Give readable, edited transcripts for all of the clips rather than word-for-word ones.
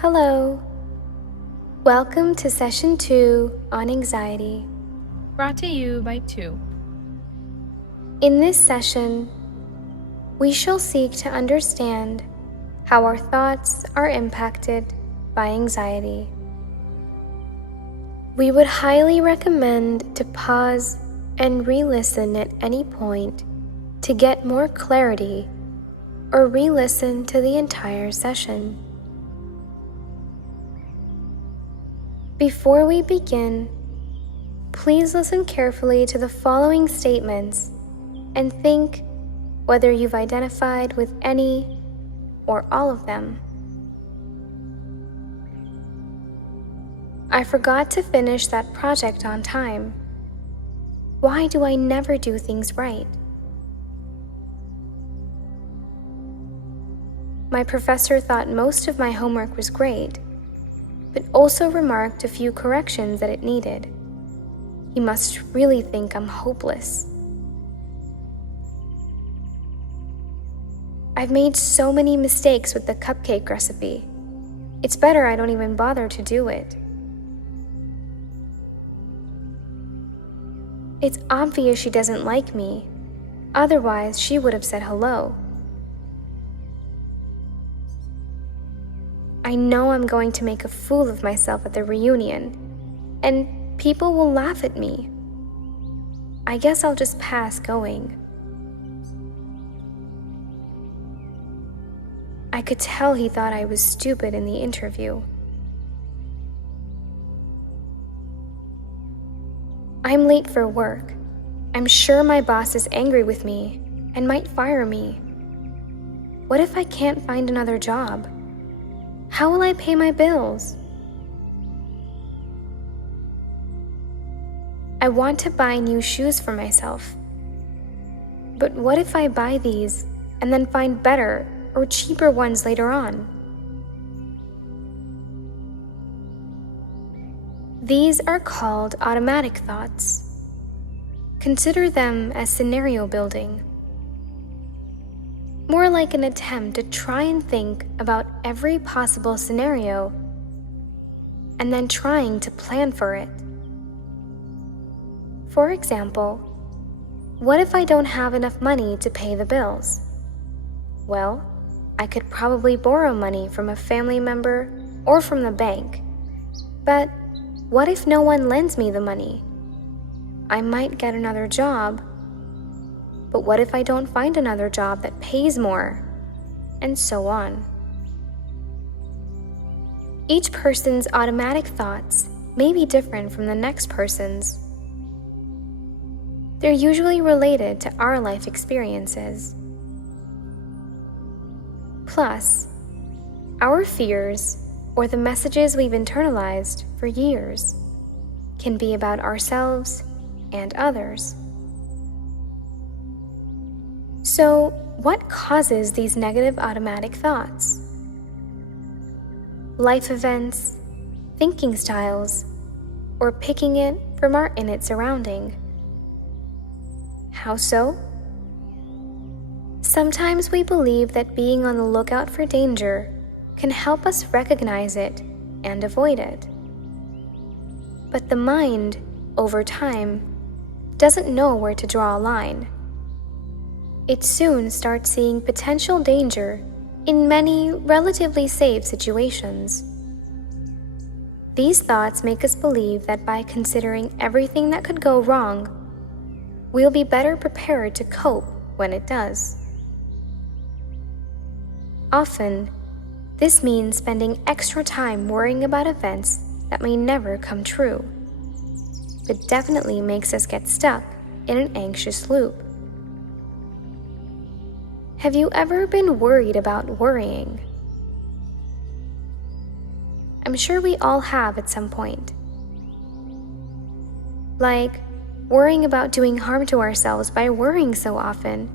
Hello. Welcome to Session 2 on Anxiety. Brought to you by 2. In this session, we shall seek to understand how our thoughts are impacted by anxiety. We would highly recommend to pause and re-listen at any point to get more clarity, or re-listen to the entire session. Before we begin, please listen carefully to the following statements and think whether you've identified with any or all of them. I forgot to finish that project on time. Why do I never do things right? My professor thought most of my homework was great, but also remarked a few corrections that it needed. He must really think I'm hopeless. I've made so many mistakes with the cupcake recipe. It's better I don't even bother to do it. It's obvious she doesn't like me. Otherwise, she would have said hello. I know I'm going to make a fool of myself at the reunion, and people will laugh at me. I guess I'll just pass going. I could tell he thought I was stupid in the interview. I'm late for work. I'm sure my boss is angry with me and might fire me. What if I can't find another job? How will I pay my bills? I want to buy new shoes for myself. But what if I buy these and then find better or cheaper ones later on? These are called automatic thoughts. Consider them as scenario building. More like an attempt to try and think about every possible scenario and then trying to plan for it. For example, what if I don't have enough money to pay the bills? Well, I could probably borrow money from a family member or from the bank. But what if no one lends me the money? I might get another job. But what if I don't find another job that pays more? And so on. Each person's automatic thoughts may be different from the next person's. They're usually related to our life experiences. Plus, our fears, or the messages we've internalized for years, can be about ourselves and others. So, what causes these negative automatic thoughts? Life events, thinking styles, or picking it from our innate surrounding. How so? Sometimes we believe that being on the lookout for danger can help us recognize it and avoid it. But the mind, over time, doesn't know where to draw a line. It soon starts seeing potential danger in many relatively safe situations. These thoughts make us believe that by considering everything that could go wrong, we'll be better prepared to cope when it does. Often, this means spending extra time worrying about events that may never come true, but definitely makes us get stuck in an anxious loop. Have you ever been worried about worrying? I'm sure we all have at some point. Like worrying about doing harm to ourselves by worrying so often,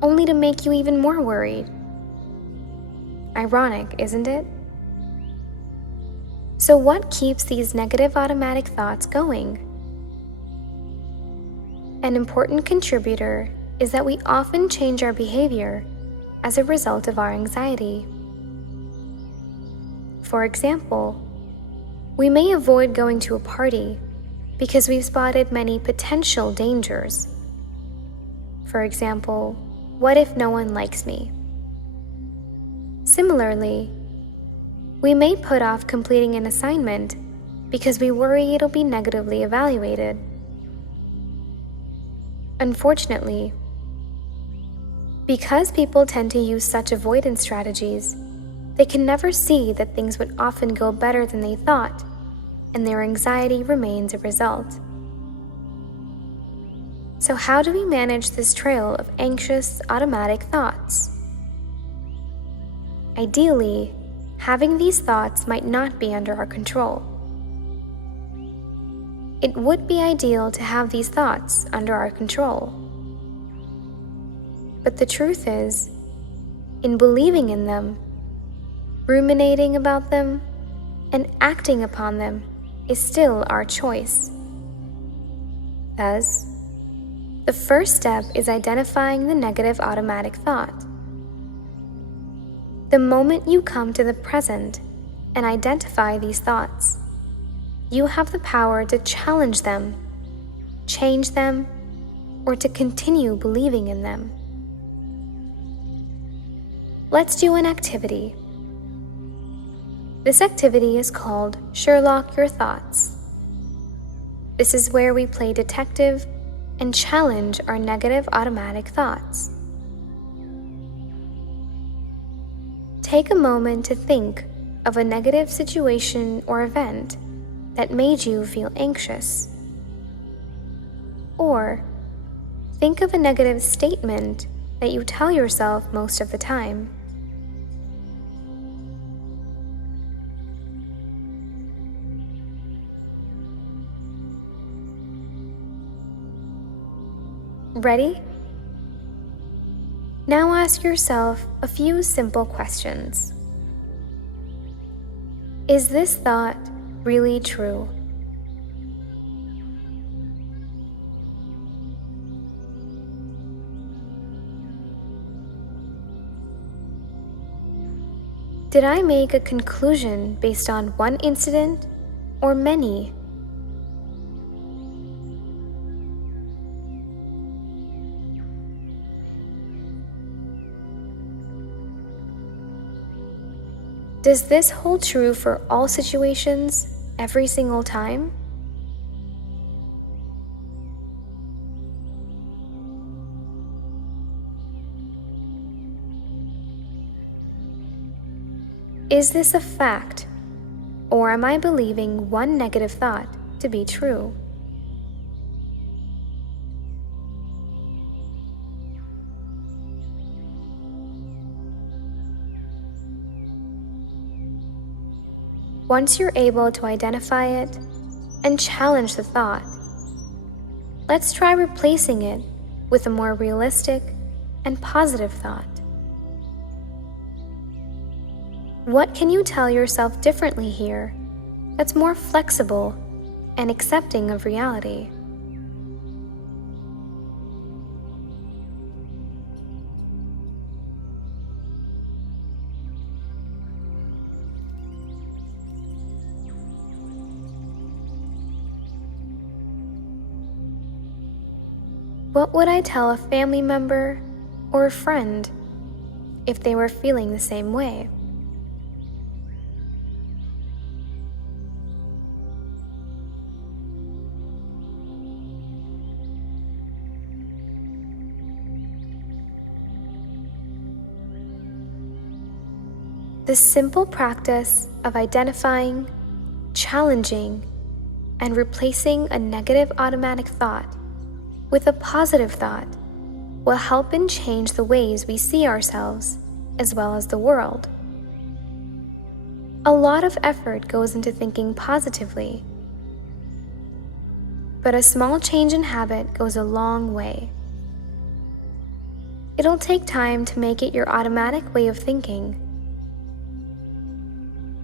only to make you even more worried. Ironic, isn't it? So what keeps these negative automatic thoughts going? An important contributor is that we often change our behavior as a result of our anxiety. For example, we may avoid going to a party because we've spotted many potential dangers. For example, what if no one likes me? Similarly, we may put off completing an assignment because we worry it'll be negatively evaluated. Unfortunately, because people tend to use such avoidance strategies, they can never see that things would often go better than they thought, and their anxiety remains a result. So how do we manage this trail of anxious, automatic thoughts? Ideally, having these thoughts might not be under our control. It would be ideal to have these thoughts under our control. But the truth is, in believing in them, ruminating about them, and acting upon them is still our choice. Thus, the first step is identifying the negative automatic thought. The moment you come to the present and identify these thoughts, you have the power to challenge them, change them, or to continue believing in them. Let's do an activity. This activity is called Sherlock Your Thoughts. This is where we play detective and challenge our negative automatic thoughts. Take a moment to think of a negative situation or event that made you feel anxious. Or think of a negative statement that you tell yourself most of the time. Ready? Now ask yourself a few simple questions. Is this thought really true? Did I make a conclusion based on one incident or many? Does this hold true for all situations, every single time? Is this a fact, or am I believing one negative thought to be true? Once you're able to identify it and challenge the thought, let's try replacing it with a more realistic and positive thought. What can you tell yourself differently here that's more flexible and accepting of reality? What would I tell a family member or a friend if they were feeling the same way? The simple practice of identifying, challenging, and replacing a negative automatic thought with a positive thought will help and change the ways we see ourselves as well as the world. A lot of effort goes into thinking positively, but a small change in habit goes a long way. It'll take time to make it your automatic way of thinking.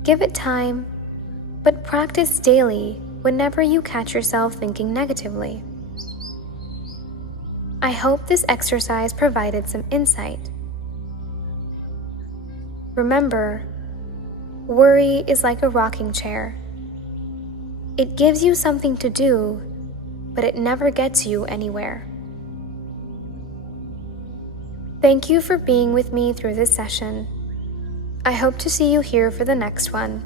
Give it time, but practice daily whenever you catch yourself thinking negatively. I hope this exercise provided some insight. Remember, Worry is like a rocking chair. It gives you something to do, but it never gets you anywhere. Thank you for being with me through this session. I hope to see you here for the next one.